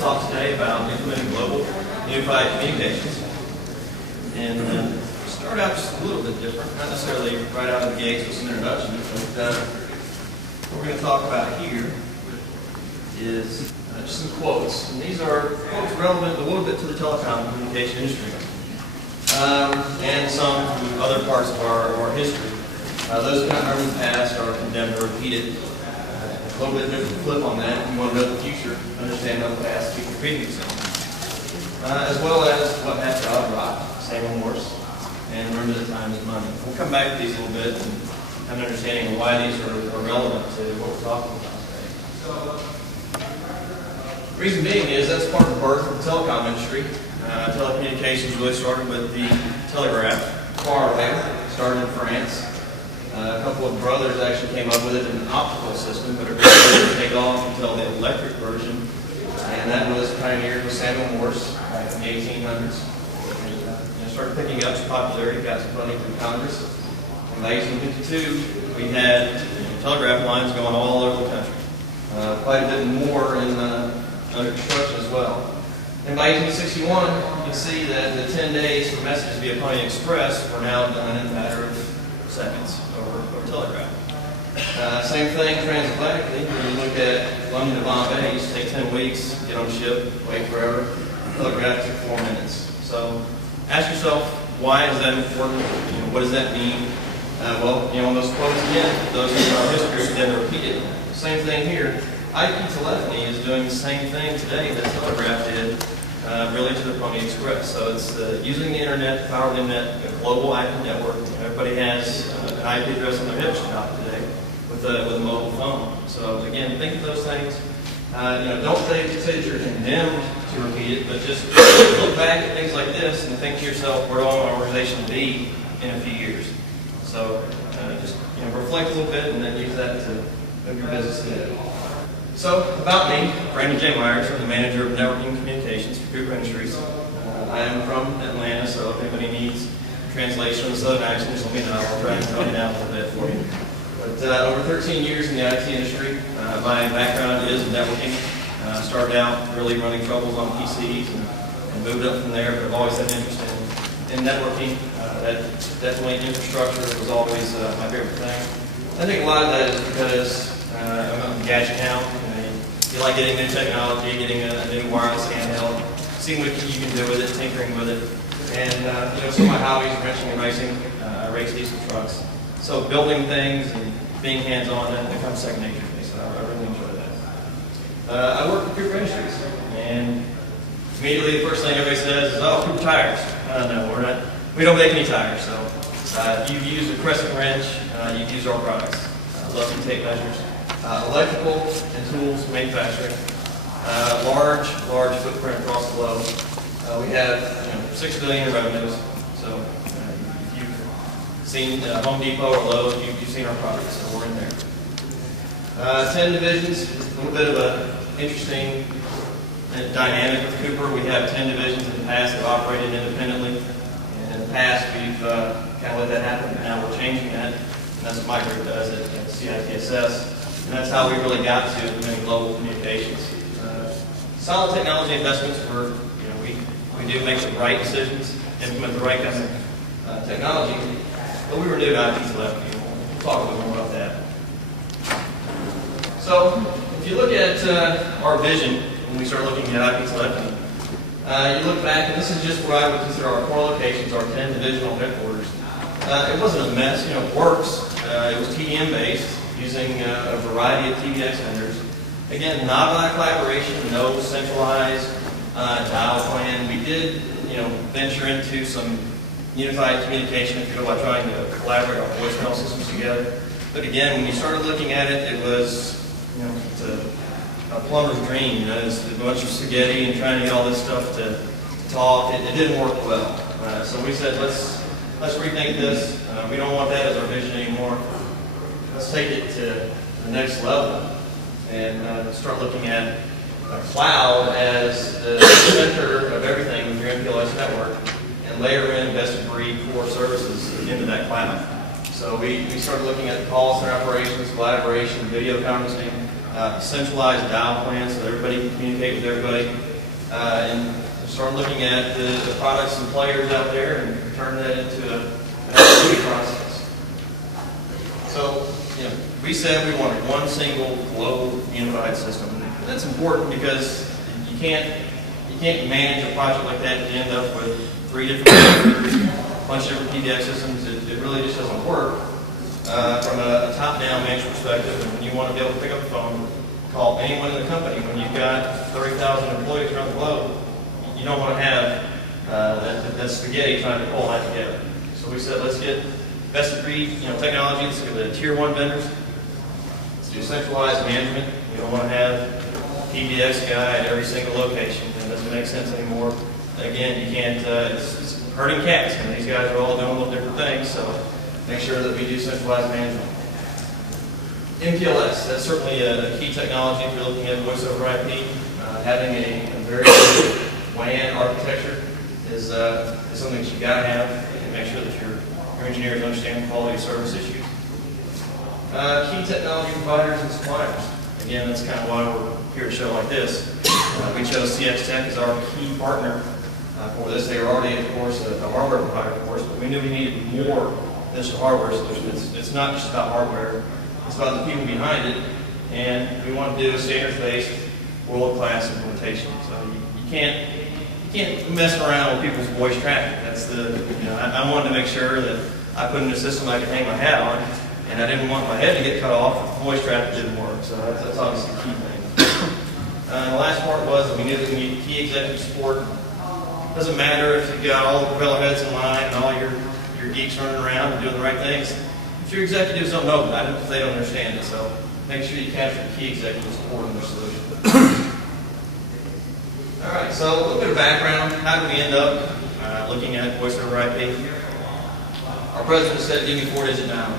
talk today about implementing global unified communications. And start out just a little bit different, not necessarily right out of the gates with some introduction, but what we're going to talk about here is just some quotes. And these are quotes relevant a little bit to the telecom communication industry and some from other parts of our history. Those that have heard in the past are condemned to repeat it. A little bit different flip on that. If you want to know the future, understand the past, keep repeating yourself. As well as what Matt rock, same remorse, and remember that time is money. We'll come back to these a little bit and have an understanding of why these are relevant to what we're talking about today. The reason being is that's part of the birth of the telecom industry. Telecommunications really started with the telegraph, far away, started in France. A couple of brothers actually came up with it in an optical system, but it really didn't take off until the electric version, and that was pioneered with Samuel Morse back in the 1800s. And started picking up some popularity, got some funding from Congress. In 1852, we had telegraph lines going all over the country. Quite a bit more under construction as well. And by 1861, you can see that the 10 days for messages via Pony Express were now done in a matter of seconds over telegraph. Same thing transatlantically. When you look at London to Bombay, it used to take 10 weeks, get on a ship, wait forever. Telegraph took 4 minutes. So ask yourself, why is that important? What does that mean? On those quotes again, those in our history, then repeat it. Same thing here. IP telephony is doing the same thing today that telegraph did, really to the Pony Express. So it's using the internet to power the internet, a global IP network. Everybody has an IP address on their hip shop today with a mobile phone. So again, think of those things. Don't say that you're condemned to repeat it, but just look back at things like this and think to yourself, where do I want our organization to be in a few years? So just reflect a little bit and then use that to move your business ahead. So, about me, Brandon J. Meyers. I'm the manager of networking communications for Cooper Industries. I am from Atlanta, so if anybody needs translation of the southern accent, just let me know. I'll try and tone it down a little bit for you. But over 13 years in the IT industry, my background is networking. Started out really running troubles on PCs and moved up from there, but I've always had an interest in networking. That definitely infrastructure was always my favorite thing. I think a lot of that is because I'm on the gadget hound. You like getting new technology, getting a new wireless handheld, seeing what you can do with it, tinkering with it. And some of my hobbies, wrenching and racing. I race diesel trucks. So building things and being hands-on, that becomes second nature to me, so I really enjoy that. I work for Cooper Industries, and immediately the first thing everybody says is, oh, Cooper tires. No, we don't make any tires. So if you've used a crescent wrench, you've used our products. Love and tape measures. Electrical and tools manufacturing, large footprint across the globe. We have $6 billion in revenues. So if you've seen Home Depot or Lowe's, you've seen our products. So we're in there. 10 divisions. A little bit of an interesting dynamic with Cooper. We have 10 divisions in the past that have operated independently. And in the past, we've kind of let that happen. But now we're changing that. And that's what my group does at CITSS. And that's how we really got to implementing global communications. Solid technology investments where we do make the right decisions, implement the right kind of technology. But we were new to IT telephony. We'll talk a little more about that. So if you look at our vision when we start looking at IP telephony, you look back, and this is just what I would consider our core locations, our 10 divisional headquarters. It wasn't a mess. It works. It was TDM based, using a variety of TVX vendors. Again, not a lot of collaboration, no centralized dial plan. We did, venture into some unified communication, if you know, by trying to collaborate our voicemail systems together. But again, when you started looking at it, it was, it's a plumber's dream. It's a bunch of spaghetti and trying to get all this stuff to talk. It didn't work well. So we said, let's rethink this. We don't want that as our vision anymore. Let's take it to the next level and start looking at a cloud as the center of everything with your MPLS network and layer in best-of-breed core services into that cloud. So we started looking at call center operations, collaboration, video conferencing, centralized dial plans so that everybody communicate with everybody, and start looking at the products and players out there and turn that into an activity process. So, we said we wanted one single global unified system. And that's important because you can't manage a project like that and end up with 3 different computers, a bunch of different PBX systems. It really just doesn't work from a top-down management perspective. And when you want to be able to pick up the phone, call anyone in the company, when you've got 30,000 employees around the globe, you don't want to have that spaghetti trying to pull that together. So we said, let's get best of breed technology. Let's get the tier 1 vendors. Let's do centralized management. We don't want to have a PBX guy at every single location. It doesn't make sense anymore. Again, you can't, it's herding cats, and these guys are all doing little different things, so make sure that we do centralized management. MPLS, that's certainly a key technology if you're looking at voice over IP. Having a very good WAN architecture is something that you've got to have, and make sure that your engineers understand quality of service issues. Key technology providers and suppliers. Again, that's kind of why we're here at a show like this. We chose CX Tech as our key partner for this. They were already, of course, a hardware provider, of course, but we knew we needed more than just a hardware solution. It's not just about hardware. It's about the people behind it, and we want to do a standards-based, world-class implementation. So you can't mess around with people's voice traffic. That's I wanted to make sure that I put in a system I could hang my hat on, and I didn't want my head to get cut off if voice traffic didn't work. So that's obviously the key thing. The last part was that we knew that we needed key executive support. It doesn't matter if you've got all the propeller heads in line and all your geeks running around and doing the right things. If your executives don't know about it, they don't understand it. So make sure you capture key executive support in their solution. All right, so a little bit of background. How did we end up looking at voice over IP? Our president said, give me 4-digit dial.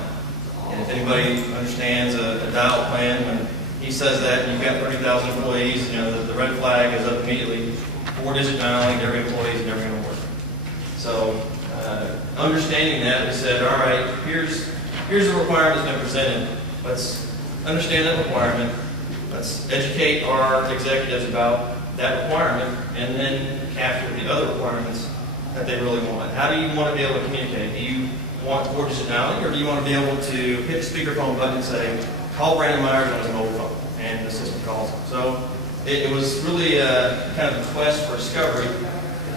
And if anybody understands a dial plan, when he says that and you've got 30,000 employees, the red flag is up immediately. 4-digit dialing, every employee is never going to work. So understanding that, we said, all right, here's the requirement that's been presented. Let's understand that requirement. Let's educate our executives about that requirement, and then capture the other requirements that they really want. How do you want to be able to communicate? Do you want 4-digit dialing, or do you want to be able to hit the speakerphone button and say, call Brandon Meyers on his mobile phone, and the system calls him? So it was really kind of a quest for discovery,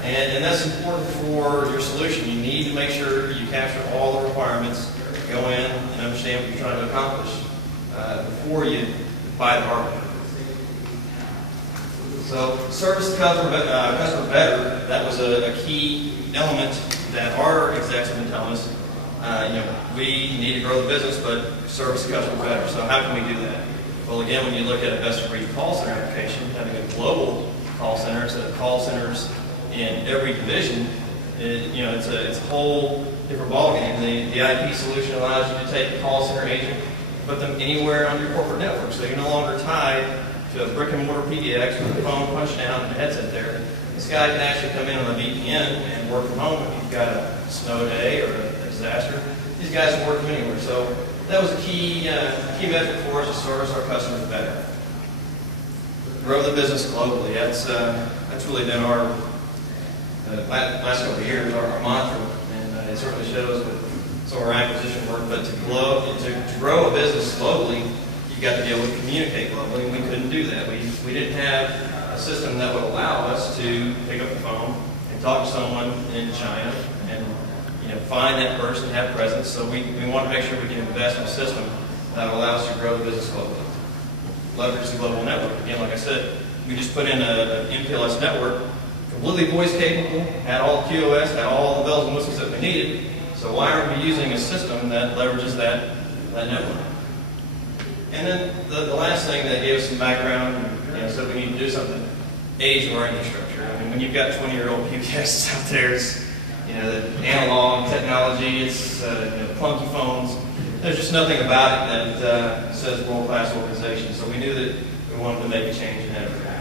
and that's important for your solution. You need to make sure you capture all the requirements, go in and understand what you're trying to accomplish before you buy the hardware. So service the customer better, that was a key element that our execs have been telling us. We need to grow the business, but service the customer better. So how can we do that? Well, again, when you look at a best-of-breed call center application, having a global call center instead of call centers in every division, it's a whole different ballgame. The IP solution allows you to take a call center agent, put them anywhere on your corporate network, so you're no longer tied to a brick-and-mortar PBX with a phone punched down and a headset there. This guy can actually come in on a VPN and work from home if you've got a snow day or a disaster. These guys can work from anywhere. So that was a key metric for us to service our customers better. Grow the business globally. That's really been our last couple of years, our mantra, and it certainly shows with some of our acquisition work. But to grow a business globally, you've got to be able to communicate globally, and we couldn't do that. We didn't have a system that would allow us to pick up the phone and talk to someone in China and find that person, have presence. So we want to make sure we can invest in a system that allows us to grow the business globally. Leverage the global network. Again, like I said, we just put in an MPLS network, completely voice capable, had all the QoS, had all the bells and whistles that we needed. So why aren't we using a system that leverages that network? And then the last thing that gave us some background, said we need to do something, age of our infrastructure. I mean, when you've got 20-year-old PBXs out there, it's the analog technology, it's clunky phones. There's just nothing about it that says world-class organization. So we knew that we wanted to make a change in that regard.